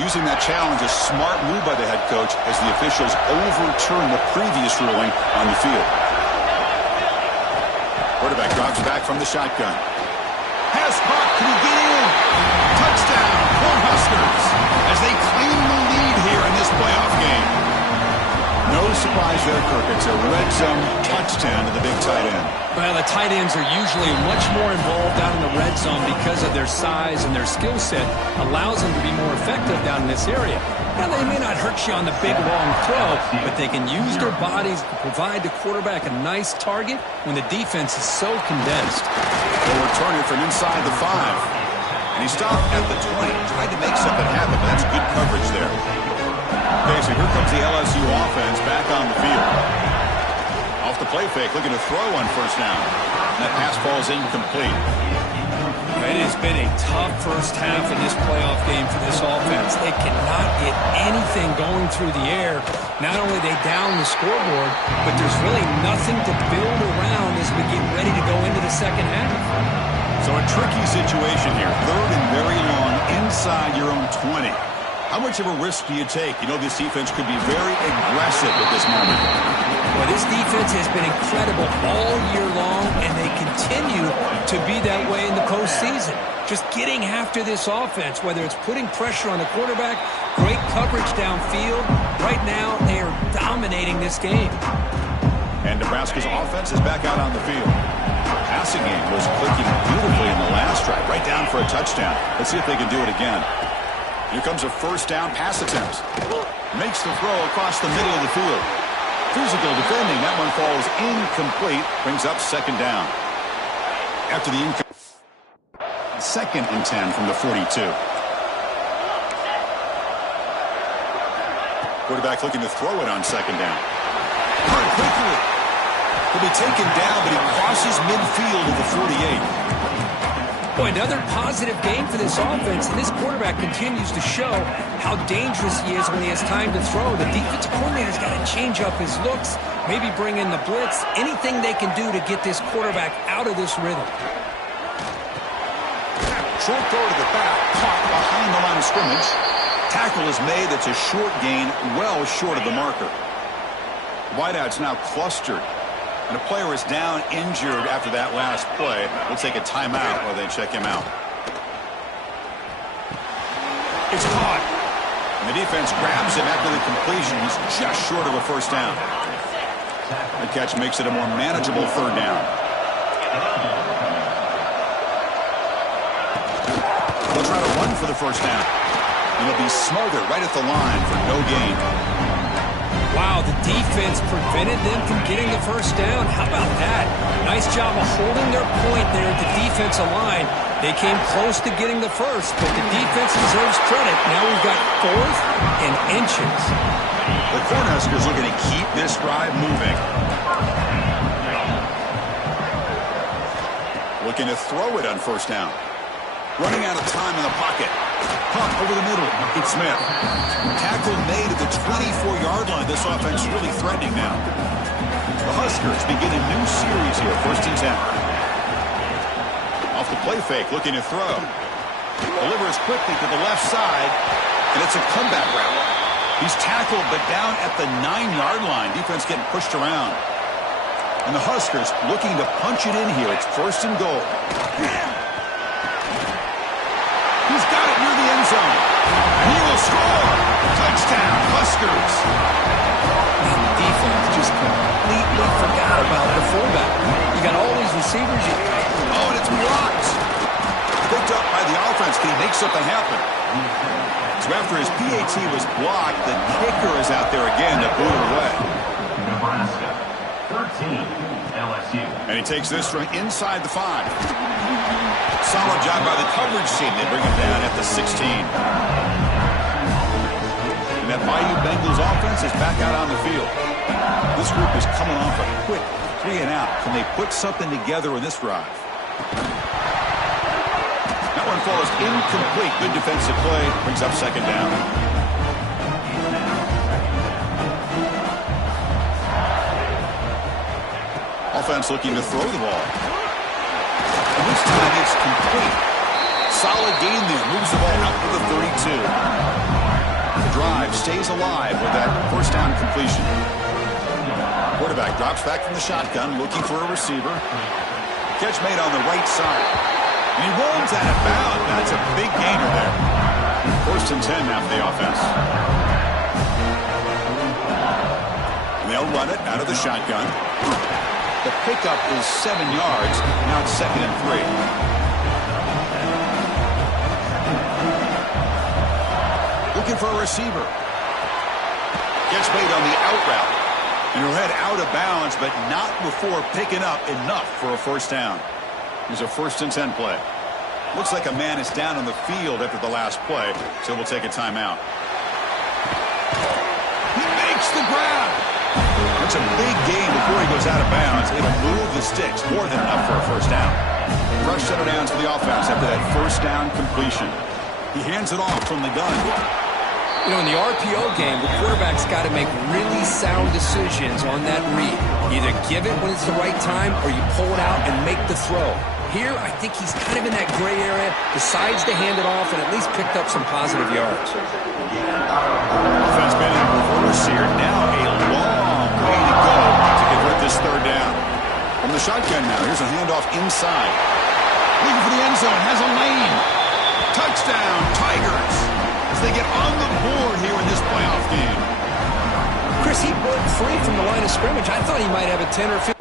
Using that challenge, a smart move by the head coach as the officials overturn the previous ruling on the field. Quarterback drops back from the shotgun. Pass caught. Can he get in? Touchdown, Cornhuskers, as they claim the lead here in this playoff game. No surprise there, Kirk. It's a red zone touchdown to the big tight end. Well, the tight ends are usually much more involved out in the red zone because of their size and their skill set allows them to be more effective down in this area. Now, they may not hurt you on the big, long throw, but they can use their bodies to provide the quarterback a nice target when the defense is so condensed. They'll return it from inside the 5. And he stopped at the 20, tried to make something happen, but that's good coverage there. Okay, so here comes the LSU offense back on the field. Off the play fake, looking to throw on first down. That pass falls incomplete. It has been a tough first half in this playoff game for this offense. They cannot get anything going through the air. Not only are they down the scoreboard, but there's really nothing to build around as we get ready to go into the second half. So a tricky situation here. Third and very long inside your own 20. How much of a risk do you take? You know this defense could be very aggressive at this moment. Well, this defense has been incredible all year long, and they continue to be that way in the postseason. Just getting after this offense, whether it's putting pressure on the quarterback, great coverage downfield. Right now, they are dominating this game. And Nebraska's offense is back out on the field. Passing game was clicking beautifully in the last drive, right down for a touchdown. Let's see if they can do it again. Here comes a first down pass attempt. Makes the throw across the middle of the field. Physical defending. That one falls incomplete. Brings up second down. After the second and 10 from the 42. Quarterback looking to throw it on second down. Hard quickly. He'll be taken down, but he crosses midfield of the 48. Boy, another positive game for this offense, and this quarterback continues to show how dangerous he is when he has time to throw. The defensive coordinator's got to change up his looks, maybe bring in the blitz, anything they can do to get this quarterback out of this rhythm. Short throw to the back, caught behind the line of scrimmage. Tackle is made. It's a short gain, well short of the marker. Wideout's now clustered. And a player is down injured after that last play. We'll take a timeout while they check him out. It's caught. And the defense grabs him after the completion. He's just short of a first down. The catch makes it a more manageable third down. They'll try to run for the first down. And he'll be smothered right at the line for no gain. Wow, the defense prevented them from getting the first down. How about that? Nice job of holding their point there at the defensive line. They came close to getting the first, but the defense deserves credit. Now we've got 4th and inches. The Cornhuskers looking to keep this drive moving. Looking to throw it on first down. Running out of time in the pocket. Punt over the middle. It's Smith. Tackle made at the 24-yard line. This offense really threatening now. The Huskers begin a new series here. First and 10. Off the play fake, looking to throw. Delivers quickly to the left side, and it's a comeback route. He's tackled, but down at the 9-yard line. Defense getting pushed around. And the Huskers looking to punch it in here. It's first and goal. He's got it near the end zone. He will score. Touchdown, Huskers. And the defense just completely forgot about the fullback. You got all these receivers. Oh, and it's blocked. Picked up by the offense. Can he make something happen? So after his PAT was blocked, the kicker is out there again to boot it away. Nebraska, 13, LSU. And he takes this from inside the 5. Solid job by the coverage team. They bring him down at the 16. And that Bayou Bengals offense is back out on the field. This group is coming off a quick 3-and-out. Can they put something together in this drive? That one falls incomplete. Good defensive play. Brings up second down. Offense looking to throw the ball. And this time it's complete. solid gain there. Moves the ball out to the 32. The drive stays alive with that first down completion. Quarterback drops back from the shotgun, looking for a receiver. Catch made on the right side. And he rolls out of bounds. That's a big gainer there. First and 10 now for the offense. And they'll run it out of the shotgun. The pickup is 7 yards. Now it's 2nd and 3. Looking for a receiver. Catch made on the out route. And he'll head out of bounds, but not before picking up enough for a first down. Here's a 1st and 10 play. Looks like a man is down on the field after the last play, so we'll take a timeout. He makes the grab. It's a big gain before he goes out of bounds. It'll move the sticks, more than enough for a first down. Fresh set of downs for the offense after that first down completion. He hands it off from the gun. You know, in the RPO game, the quarterback's got to make really sound decisions on that read. Either give it when it's the right time or you pull it out and make the throw. Here, I think he's kind of in that gray area, decides to hand it off, and at least picked up some positive yards. Offense been in reverse here. Now a long way to go to convert this third down. From the shotgun now, here's a handoff inside. Looking for the end zone, has a lane. Touchdown, Tigers. As they get on the board here in this playoff game. Chris, he broke free from the line of scrimmage. I thought he might have a 10 or 15.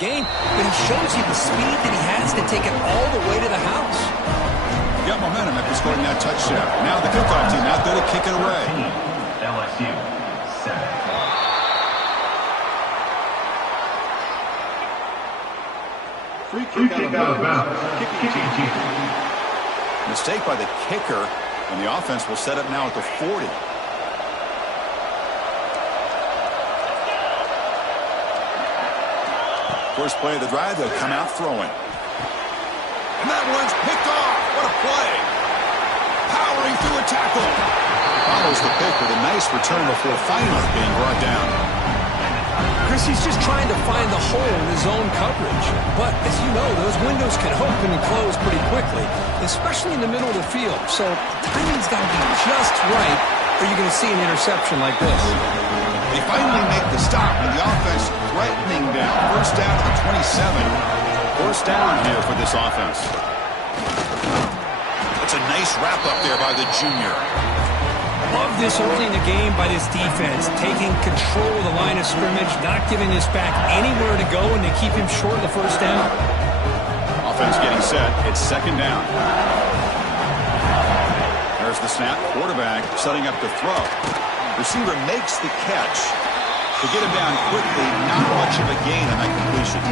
Game, but he shows you the speed that he has to take it all the way to the house. Got momentum after scoring that touchdown. Now the kickoff team out there to kick it away. LSU 7. Free kick out of bounds. Mistake by the kicker, and the offense will set up now at the 40. First play of the drive, they'll come out throwing. And that one's picked off. What a play. Powering through a tackle. Follows the pick with a nice return before finally being brought down. Chris, he's just trying to find the hole in his own coverage. But, as you know, those windows can open and close pretty quickly, especially in the middle of the field. So, timing's got to be just right, or you're going to see an interception like this. They finally make the stop with the offense threatening down. First down to the 27. First down here for this offense. That's a nice wrap up there by the junior. Love this early in the game by this defense, taking control of the line of scrimmage, not giving this back anywhere to go, and they keep him short of the first down. Offense getting set. It's 2nd down. There's the snap. Quarterback setting up to throw. Receiver makes the catch. To get him down quickly, not much of a gain on that completion.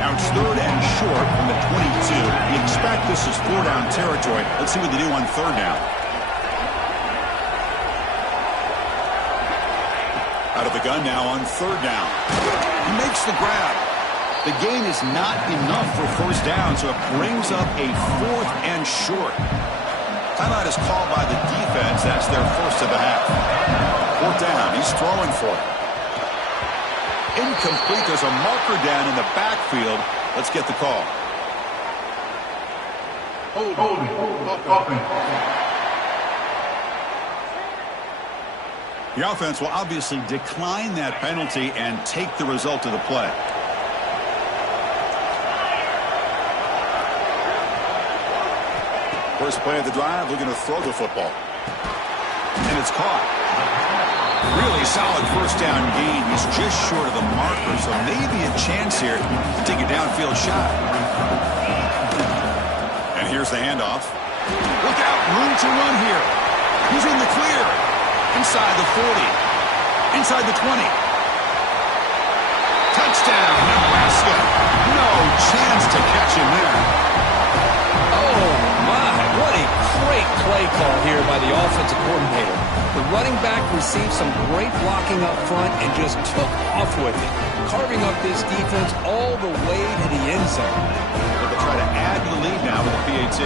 Now it's 3rd and short from the 22. You expect this is 4-down territory. Let's see what they do on 3rd down. Out of the gun now on 3rd down. He makes the grab. The gain is not enough for first down, so it brings up a 4th and short. Timeout is called by the defense. That's their first of the half. 4th down. He's throwing for it. Incomplete. There's a marker down in the backfield. Let's get the call. The offense will obviously decline that penalty and take the result of the play. First play of the drive, looking to throw the football. And it's caught. Really solid first down gain. He's just short of the marker, so maybe a chance here to take a downfield shot. And here's the handoff. Look out, room to run here. He's in the clear. Inside the 40. Inside the 20. Touchdown, Nebraska. No chance to catch him there. Oh, my. What a great play call here by the offensive coordinator. The running back received some great blocking up front and just took off with it, carving up this defense all the way to the end zone. They'll try to add to the lead now with a PAT.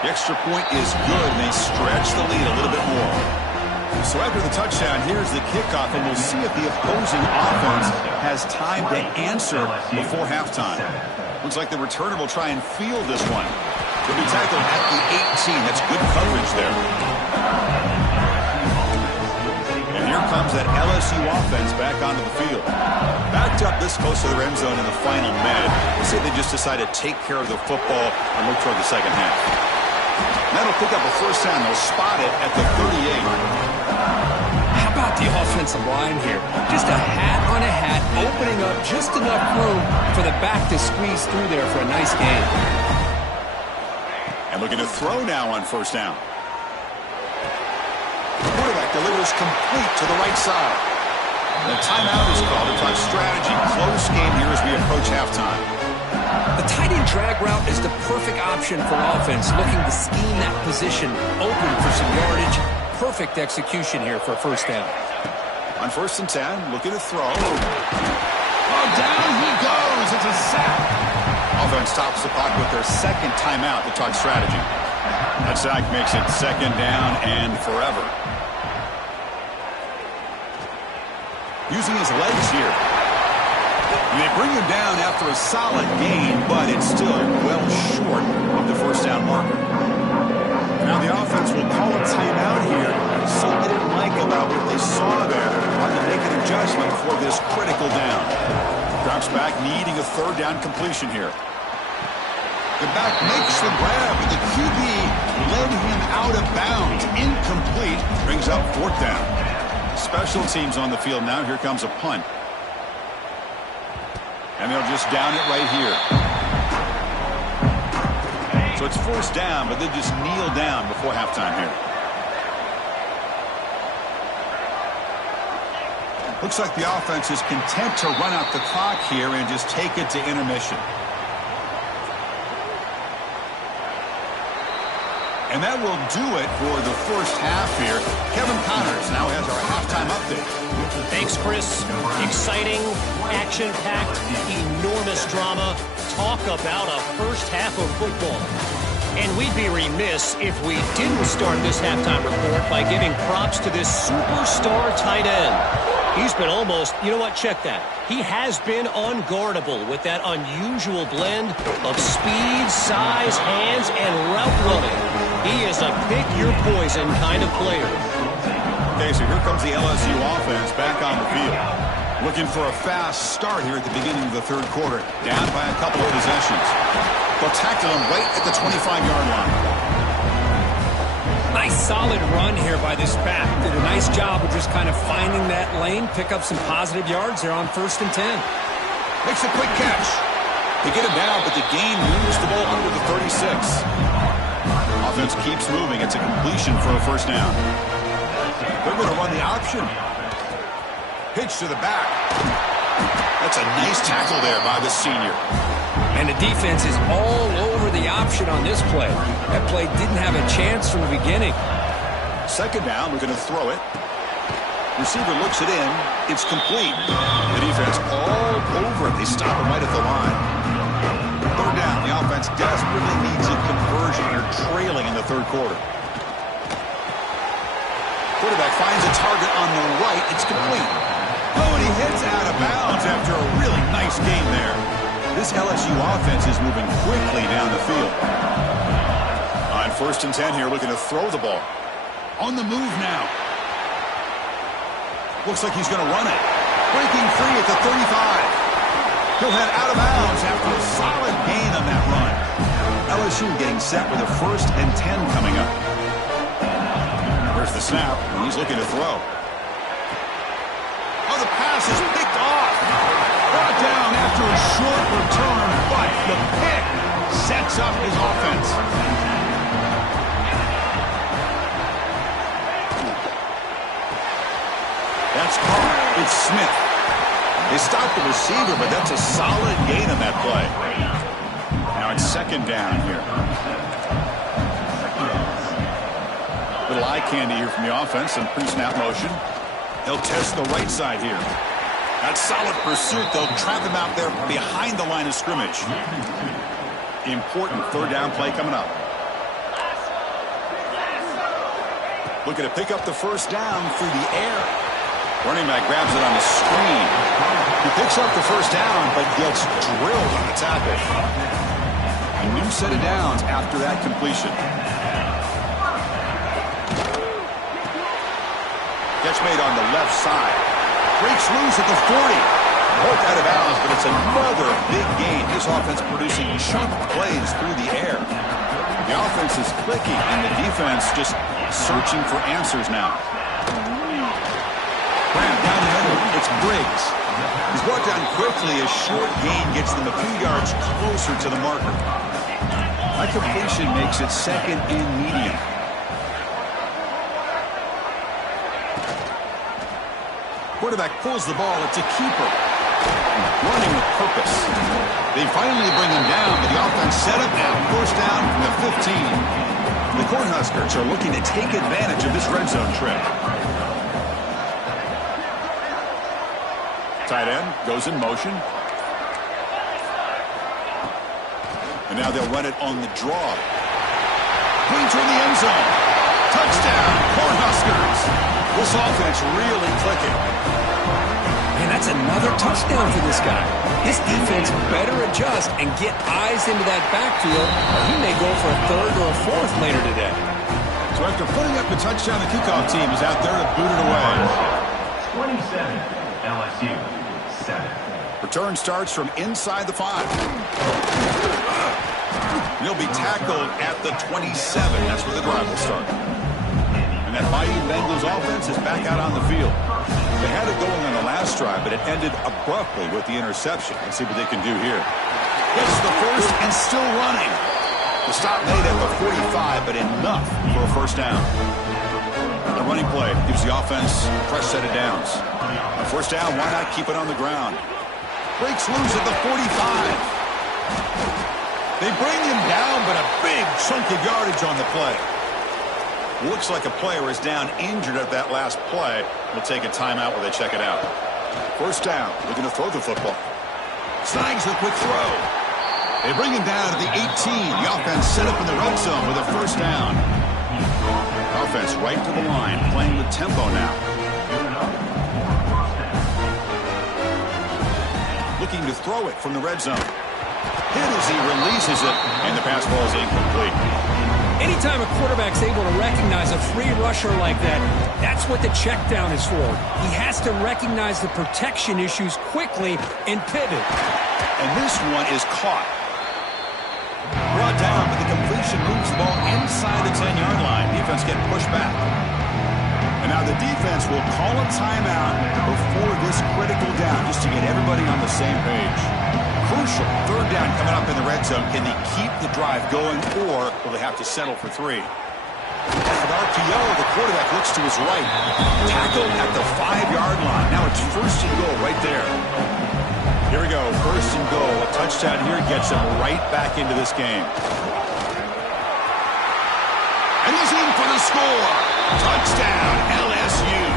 The extra point is good, and they stretch the lead a little bit more. So after the touchdown, here's the kickoff, and we'll see if the opposing offense has time to answer before halftime. Looks like the returner will try and field this one. He'll be tackled at the 18. That's good coverage there. And here comes that LSU offense back onto the field. Backed up this close to their end zone in the final minute. Let's say they just decide to take care of the football and look toward the second half. That'll pick up a first down. They'll spot it at the 38. How about the offensive line here? Just a hat on a hat, opening up just enough room for the back to squeeze through there for a nice gain. And looking to throw now on first down. The quarterback delivers complete to the right side. The timeout is called to talk strategy. Close game here as we approach halftime. The tight end drag route is the perfect option for offense, looking to scheme that position open for some yardage. Perfect execution here for a first down. On 1st and 10, looking to throw. Oh, down he goes. It's a sack. Offense stops the pocket with their second timeout to talk strategy. That sack makes it second down and forever. Using his legs here. And they bring him down after a solid gain, but it's still well short of the first down marker. Now the offense will call a timeout here. Something they didn't like about what they saw there. Trying to make an adjustment for this critical down. Drops back, needing a third down completion here. The back makes the grab, and the QB led him out of bounds. Incomplete. Brings up fourth down. Special teams on the field now. Here comes a punt. And they'll just down it right here. So it's first down, but they just kneel down before halftime here. Looks like the offense is content to run out the clock here and just take it to intermission. And that will do it for the first half here. Kevin Connors now has our halftime update. Thanks, Chris. Exciting, action-packed, enormous drama. Talk about a first half of football. And we'd be remiss if we didn't start this halftime report by giving props to this superstar tight end. He's been almost, you know what, check that. He has been unguardable with that unusual blend of speed, size, hands, and route running. He is a pick-your-poison kind of player. Okay, so here comes the LSU offense back on the field. Looking for a fast start here at the beginning of the third quarter. Down by a couple of possessions. They'll tackle him right at the 25-yard line. Nice solid run here by this back. Did a nice job of just kind of finding that lane, pick up some positive yards there on 1st and 10. Makes a quick catch. They get him down, but the gain moves the ball under the 36. Offense keeps moving. It's a completion for a first down. They're going to run the option. Pitch to the back. That's a nice tackle there by the senior. And the defense is all over the option on this play. That play didn't have a chance from the beginning. Second down, we're going to throw it. Receiver looks it in. It's complete. The defense all over it. They stop him right at the line. Third down. The offense desperately needs a conversion. They're trailing in the third quarter. Quarterback finds a target on the right. It's complete. Oh, and he hits out of bounds after a really nice game there. This LSU offense is moving quickly down the field. On 1st and 10 here, looking to throw the ball. On the move now. Looks like he's going to run it. Breaking free at the 35. He'll head out of bounds after a solid gain on that run. LSU getting set with a 1st and 10 coming up. There's the snap. He's looking to throw. Oh, the pass is picked off. Brought down after a short return, but the pick sets up his offense. That's caught. It's Smith. They stopped the receiver, but that's a solid gain on that play. Now it's second down here. Little eye candy here from the offense. Some pre-snap motion. He'll test the right side here. That's solid pursuit. They'll trap him out there behind the line of scrimmage. Important third down play coming up. Looking to pick up the first down through the air. Running back grabs it on the screen. He picks up the first down, but gets drilled on the tackle. A new set of downs after that completion. Catch made on the left side. Breaks loose at the 40. Hooked out of bounds, but it's another big gain. This offense producing chunk plays through the air. The offense is clicking, and the defense just searching for answers now. Graham down the middle. It's Briggs. He's brought down quickly. A short gain gets them a few yards closer to the marker. That completion makes it second and medium. Quarterback pulls the ball. It's a keeper. Running with purpose. They finally bring him down, but the offense set up now. First down from the 15. The Cornhuskers are looking to take advantage of this red zone trip. Tight end goes in motion. And now they'll run it on the draw. Clean toward the end zone. Touchdown, Cornhuskers. This offense really clicking. And that's another touchdown for this guy. This defense better adjust and get eyes into that backfield, or he may go for a third or a fourth later today. So after putting up the touchdown, the kickoff team is out there to boot it away. 27, LSU, 7. Return starts from inside the 5. He'll be tackled at the 27. That's where the drive will start. And that mighty Bengals offense is back out on the field. They had it going on the last drive, but it ended abruptly with the interception. Let's see what they can do here. Gets the first and still running. The stop made at the 45, but enough for a first down. The running play gives the offense a fresh set of downs. A first down, why not keep it on the ground? Breaks loose at the 45. They bring him down, but a big chunk of yardage on the play. Looks like a player is down injured at that last play. We'll take a timeout where they check it out. First down, looking to throw the football. Snags the quick throw. They bring him down to the 18. The offense set up in the red zone with a first down. Offense right to the line, playing with tempo now. Looking to throw it from the red zone. Hit as he releases it, and the pass ball is incomplete. Anytime a quarterback's able to recognize a free rusher like that, that's what the check down is for. He has to recognize the protection issues quickly and pivot. And this one is caught. Brought down, but the completion moves the ball inside the 10-yard line. Defense getting pushed back. And now the defense will call a timeout before this critical down, just to get everybody on the same page. Crucial third down coming up in the red zone. Can they keep the drive going, or will they have to settle for 3? With RPO, the quarterback looks to his right. Tackled at the 5-yard line. Now it's first and goal right there. Here we go, first and goal. A touchdown here gets him right back into this game. And he's in for the score. Touchdown, LSU.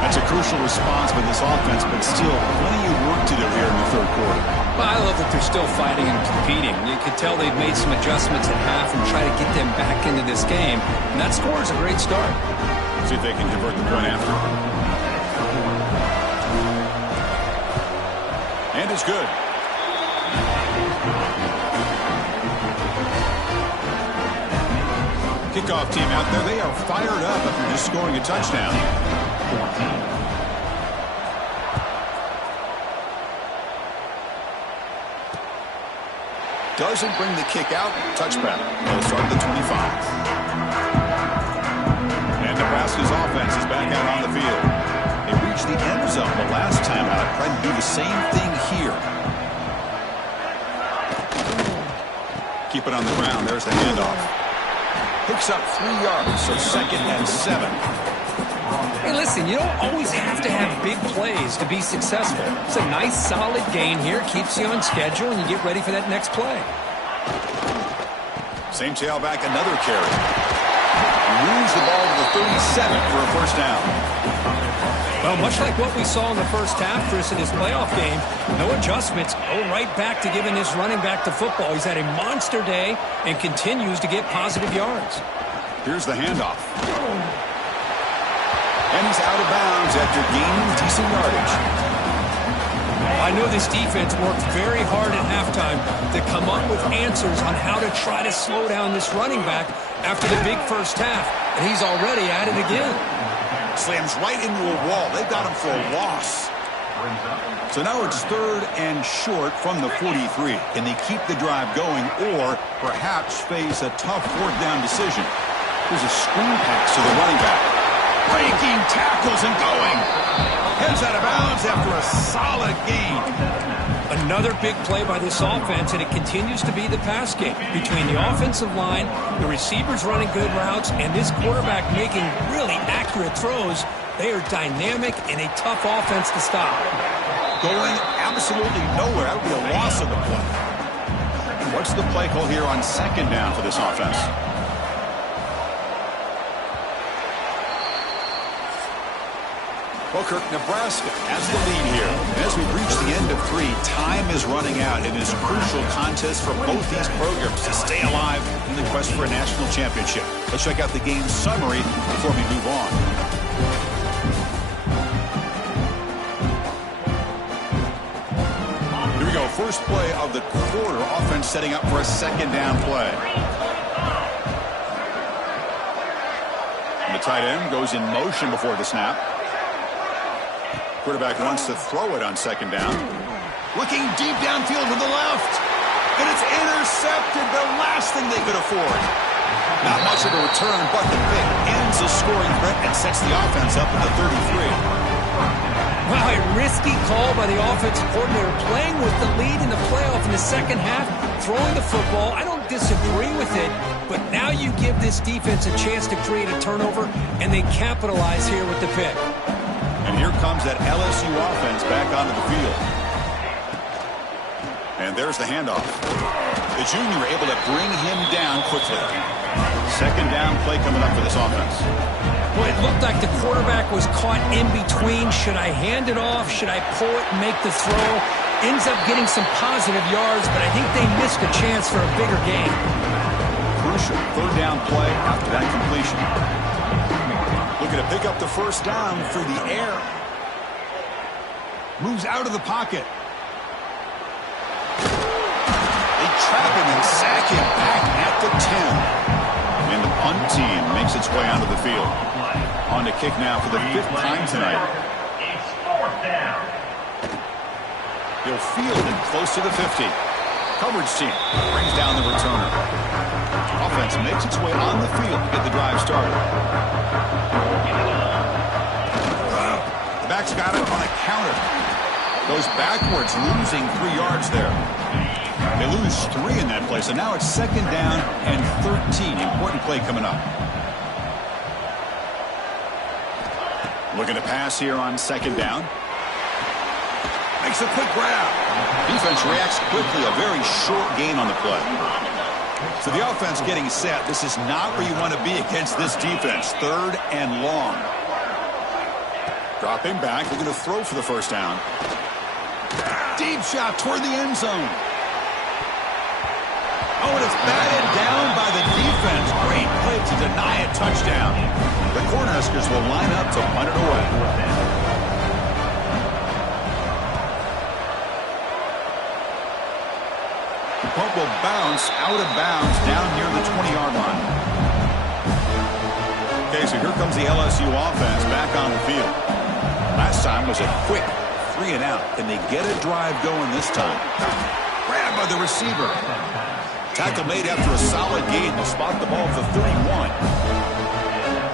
That's a crucial response by this offense, but still plenty of work to do here in the third quarter. Well, I love that they're still fighting and competing. You could tell they've made some adjustments at half and try to get them back into this game. And that score is a great start. See if they can convert the point after. And it's good. Kickoff team out there, they are fired up after just scoring a touchdown. Doesn't bring the kick out. Touchback. They'll start at the 25. And Nebraska's offense is back out on the field. They reached the end zone the last time out. Trying to do the same thing here. Keep it on the ground. There's the handoff. Picks up 3 yards, so second and 7. Hey, listen, you don't always have to have big plays to be successful. It's a nice, solid gain here. Keeps you on schedule, and you get ready for that next play. Same tailback, another carry. moves the ball to the 37 for a first down. Well, much like what we saw in the first half, Chris, in this playoff game, no adjustments. Go right back to giving this running back the football. He's had a monster day and continues to get positive yards. Here's the handoff. And he's out of bounds after gaining decent yardage. I know this defense worked very hard at halftime to come up with answers on how to try to slow down this running back after the big first half, and he's already at it again. Slams right into a wall. They've got him for a loss. So now it's 3rd and short from the 43. Can they keep the drive going or perhaps face a tough 4th down decision? There's a screen pass to the running back. Breaking tackles and going. Heads out of bounds after a solid gain. Another big play by this offense, and it continues to be the pass game. Between the offensive line, the receivers running good routes, and this quarterback making really accurate throws, they are dynamic and a tough offense to stop. Going absolutely nowhere. That would be a loss of the play. What's the play call here on 2nd down for this offense? Well, Kirk, Nebraska has the lead here. And as we reach the end of 3, time is running out in this crucial contest for both these programs to stay alive in the quest for a national championship. Let's check out the game summary before we move on. Here we go. First play of the quarter. Offense setting up for a 2nd down play. And the tight end goes in motion before the snap. Quarterback wants to throw it on 2nd down. Looking deep downfield to the left. And it's intercepted. The last thing they could afford. Not much of a return, but the pick ends the scoring threat and sets the offense up at the 33. Wow, a risky call by the offensive coordinator, playing with the lead in the playoff in the second half, throwing the football. I don't disagree with it, but now you give this defense a chance to create a turnover, and they capitalize here with the pick. And here comes that LSU offense back onto the field. And there's the handoff. The junior able to bring him down quickly. 2nd down play coming up for this offense. Well, it looked like the quarterback was caught in between. Should I hand it off? Should I pull it and make the throw? Ends up getting some positive yards, but I think they missed a chance for a bigger gain. Crucial 3rd down play after that completion. Looking to pick up the first down through the air. Moves out of the pocket. They trap him and sack him back at the 10. And the punt team makes its way onto the field. On to kick now for the 5th time tonight. It's 4th down. He'll field it close to the 50. Coverage team brings down the returner. Offense makes its way on the field to get the drive started. The back's got it on a counter. Goes backwards, losing 3 yards there. They lose 3 in that play, so now it's 2nd down and 13. Important play coming up. Looking to pass here on 2nd down. Makes a quick grab. Defense reacts quickly. A very short gain on the play. So the offense getting set. This is not where you want to be against this defense. 3rd and long. Dropping back. Looking to throw for the first down. Deep shot toward the end zone. Oh, and it's batted down by the defense. Great play to deny a touchdown. The Cornhuskers will line up to punt it away. The punt will bounce out of bounds down near the 20-yard line. Okay, so here comes the LSU offense back on the field. Last time was a quick 3 and out. Can they get a drive going this time? Grabbed by the receiver. Tackle made after a solid gain to spot the ball for 31.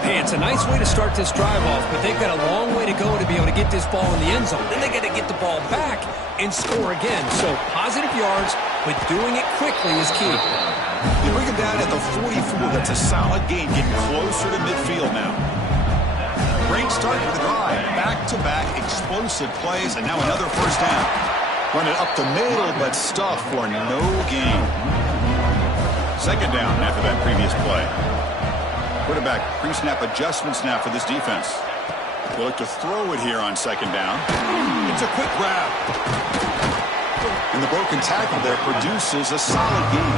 Hey, it's a nice way to start this drive off, but they've got a long way to go to be able to get this ball in the end zone. Then they got to get the ball back and score again. So positive yards, but doing it quickly is key. They bring him down at the 44. That's a solid gain, getting closer to midfield now. Great start for the drive. Back-to-back explosive plays, and now another first down. Run it up the middle, but stuffed for no gain. 2nd down after that previous play. Quarterback pre-snap adjustments now for this defense. They look to throw it here on second down. It's a quick grab. And the broken tackle there produces a solid gain.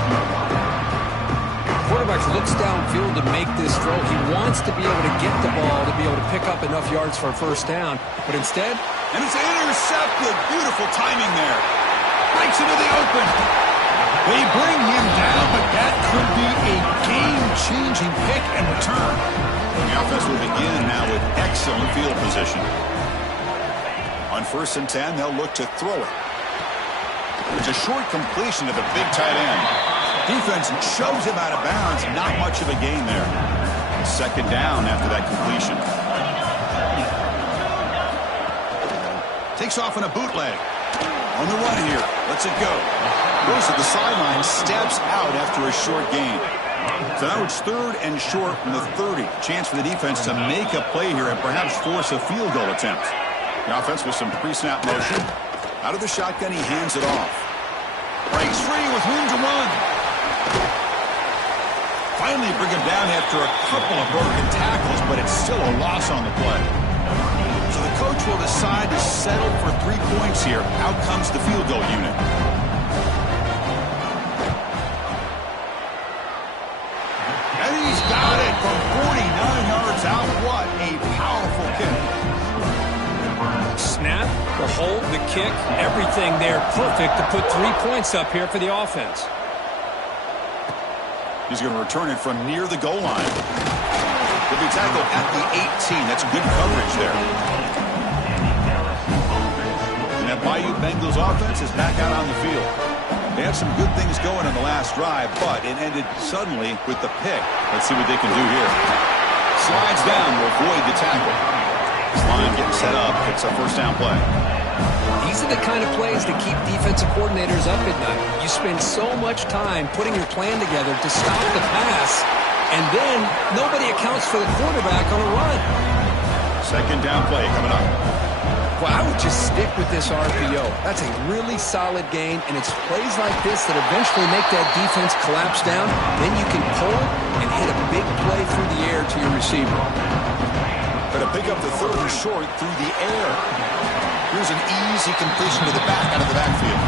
Quarterback looks downfield to make this throw. He wants to be able to get the ball to be able to pick up enough yards for a first down. But instead... And it's intercepted. Beautiful timing there. Breaks into the open. They bring him down, but that could be a game-changing pick and return. The offense will begin now with excellent field position. On 1st and 10, they'll look to throw it. It's a short completion to the big tight end. Defense shoves him out of bounds. Not much of a gain there. Second down after that completion. Takes off on a bootleg. On the run here. Lets it go. Goes to the sideline. Steps out after a short gain. So now it's 3rd and short from the 30. Chance for the defense to make a play here and perhaps force a field goal attempt. The offense with some pre-snap motion. Out of the shotgun, he hands it off. Breaks free with room to run. Finally bring him down after a couple of broken tackles, but it's still a loss on the play. So the coach will decide to settle for 3 points here. Out comes the field goal unit. And he's got it from 49 yards out. What a powerful kick. Snap, the hold, the kick, everything there perfect to put 3 points up here for the offense. He's going to return it from near the goal line. He'll be tackled at the 18. That's good coverage there. And that Bayou Bengals offense is back out on the field. They had some good things going on the last drive, but it ended suddenly with the pick. Let's see what they can do here. Slides down to avoid the tackle. Line getting set up. It's a first down play. These are the kind of plays that keep defensive coordinators up at night. You spend so much time putting your plan together to stop the pass, and then nobody accounts for the quarterback on a run. Second down play coming up. Well, I would just stick with this RPO. That's a really solid gain, and it's plays like this that eventually make that defense collapse down. Then you can pull and hit a big play through the air to your receiver. Going to pick up the 3rd and short through the air. Here's an easy completion to the back out of the backfield.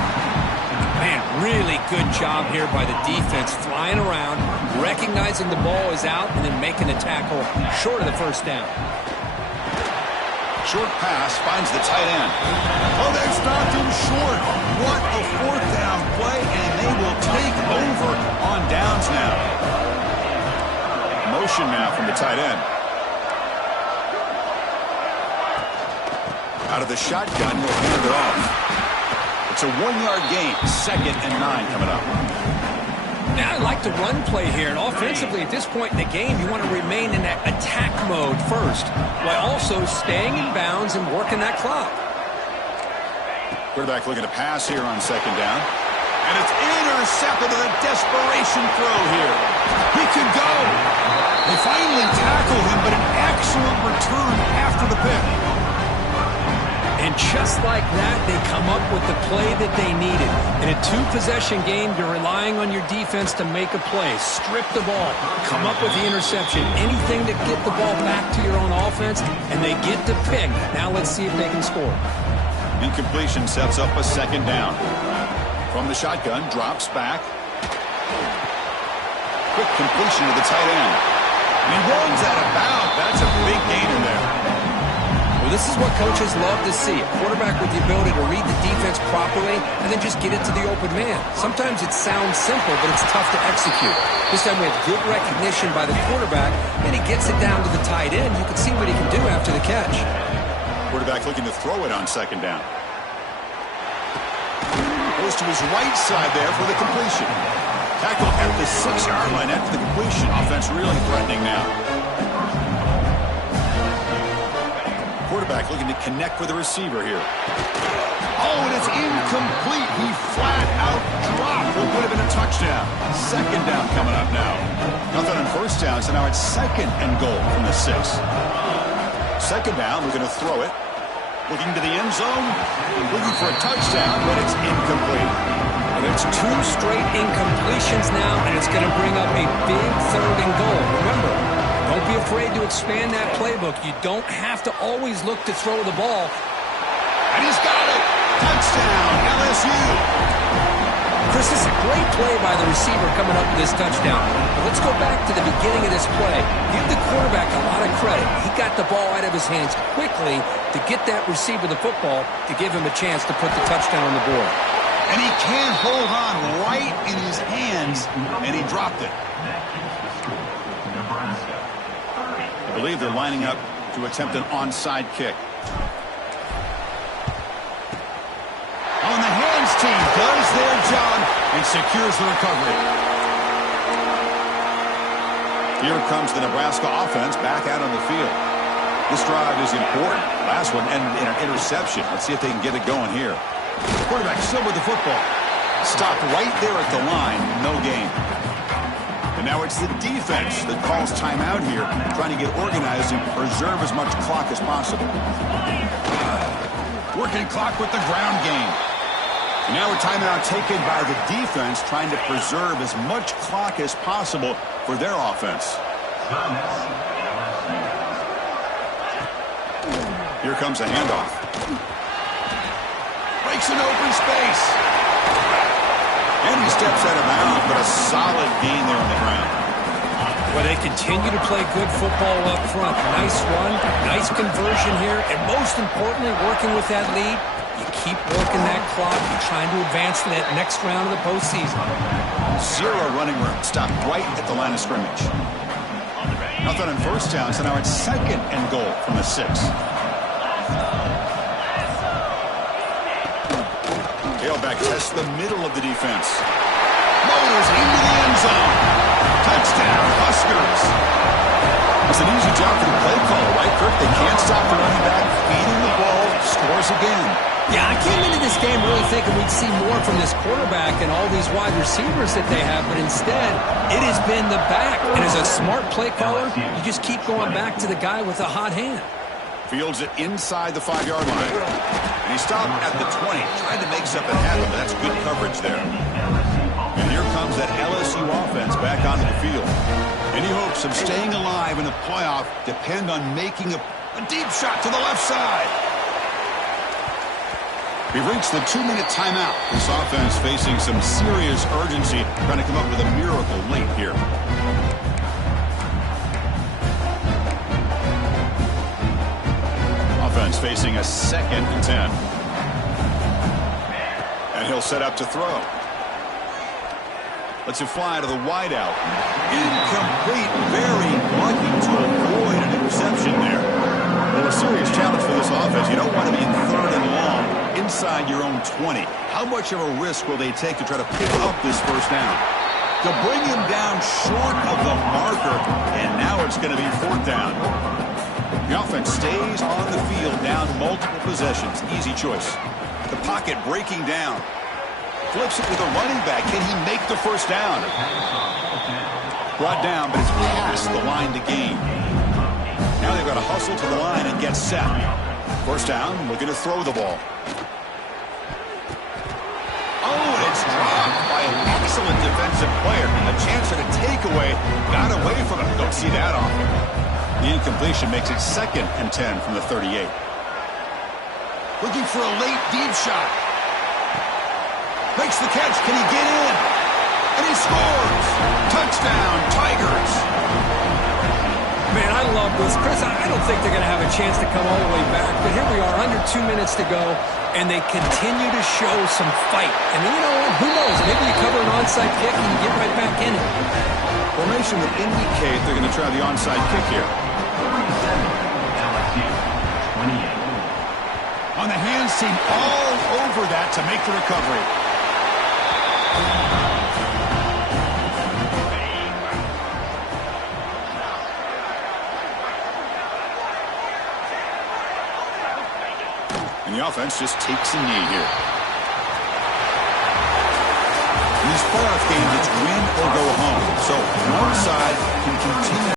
Man, really good job here by the defense, flying around, recognizing the ball is out, and then making the tackle short of the first down. Short pass finds the tight end. Oh, they stopped him short. What a 4th down play, and they will take over on downs now. Motion now from the tight end. Out of the shotgun, he'll hand it off. It's a 1-yard gain. 2nd and 9 coming up. Now I like the run play here, and offensively at this point in the game, you want to remain in that attack mode first, while also staying in bounds and working that clock. Quarterback looking to pass here on 2nd down. And it's intercepted with a desperation throw here. He could go. They finally tackle him, but an excellent return after the pick. And just like that, they come up with the play that they needed. In a 2-possession game, you're relying on your defense to make a play, strip the ball, come up with the interception, anything to get the ball back to your own offense, and they get the pick. Now let's see if they can score. Incompletion sets up a 2nd down. From the shotgun, drops back. Quick completion to the tight end. And he runs out of bounds. That's a big gain in there. Well, this is what coaches love to see. A quarterback with the ability to read the defense properly and then just get it to the open man. Sometimes it sounds simple, but it's tough to execute. This time we have good recognition by the quarterback, and he gets it down to the tight end. You can see what he can do after the catch. Quarterback looking to throw it on 2nd down. Goes to his right side there for the completion. Tackle at the 6-yard line after the completion. Offense really threatening now. Quarterback looking to connect with the receiver here. Oh, and it's incomplete. He flat out dropped what would have been a touchdown. 2nd down coming up now. Nothing on 1st down, so now it's 2nd and goal from the 6. 2nd down, we're going to throw it. Looking to the end zone. Looking for a touchdown, but it's incomplete. And it's 2 straight incompletions now, and it's going to bring up a big 3rd and goal. Remember, Don't be afraid to expand that playbook. You don't have to always look to throw the ball. And he's got it. Touchdown, LSU. Chris, this is a great play by the receiver coming up with this touchdown. But let's go back to the beginning of this play. Give the quarterback a lot of credit. He got the ball out of his hands quickly to get that receiver the football to give him a chance to put the touchdown on the board. And he can't hold on right in his hands, and he dropped it. I believe they're lining up to attempt an onside kick. On the hands team does their job and secures the recovery. Here comes the Nebraska offense back out on the field. This drive is important. Last one ended in an interception. Let's see if they can get it going here. Quarterback still with the football. Stopped right there at the line. No gain. And now it's the defense that calls timeout here, trying to get organized and preserve as much clock as possible. Working clock with the ground game. And now a timeout taken by the defense, trying to preserve as much clock as possible for their offense. Here comes a handoff. Breaks an open space. And he steps out of bounds, but a solid gain there on the ground. Well, they continue to play good football up front. Nice run, nice conversion here, and most importantly, working with that lead, you keep working that clock. You're trying to advance to that next round of the postseason. Zero running room. Stopped right at the line of scrimmage. Nothing on first down, so now it's second and goal from the 6. Tailback tests the middle of the defense. Motors into the end zone. Touchdown, Huskers. It's an easy job for the play caller, right, Kirk? They can't stop the running back, feeding the ball, scores again. Yeah, I came into this game really thinking we'd see more from this quarterback and all these wide receivers that they have, but instead, it has been the back. And as a smart play caller, you just keep going back to the guy with a hot hand. Fields it inside the 5-yard line. And he stopped at the 20, trying to make something happen, but that's good coverage there. And here comes that LSU offense back onto the field. Any hopes of staying alive in the playoff depend on making a deep shot to the left side. We've reached the 2-minute timeout. This offense facing some serious urgency, trying to come up with a miracle late here. Offense facing a 2nd and 10. And he'll set up to throw. Lets it fly to the wideout. Incomplete. Very lucky to avoid an interception there. Well, a serious challenge for this offense. You don't want to be in 3rd and long inside your own 20. How much of a risk will they take to try to pick up this first down? To bring him down short of the marker, and now it's going to be 4th down. The offense stays on the field, down multiple possessions. Easy choice. The pocket breaking down. Flips it with a running back. Can he make the first down? Brought down, but it's past the line to gain. Now they've got to hustle to the line and get set. First down, looking to throw the ball. Oh, and it's dropped by an excellent defensive player. A chance for the takeaway. Got away from him. Don't see that often. The incompletion makes it 2nd and 10 from the 38. Looking for a late deep shot. Makes the catch. Can he get in? And he scores. Touchdown, Tigers. Man, I love this. Chris, I don't think they're going to have a chance to come all the way back, but here we are, under 2 minutes to go, and they continue to show some fight. And you know what? Who knows? Maybe you cover an onside kick and you get right back in it. Formation would indicate they're going to try the onside kick here. On the hands team, all over that to make the recovery. And the offense just takes a knee here. In these playoff games, it's win or go home. So one side can continue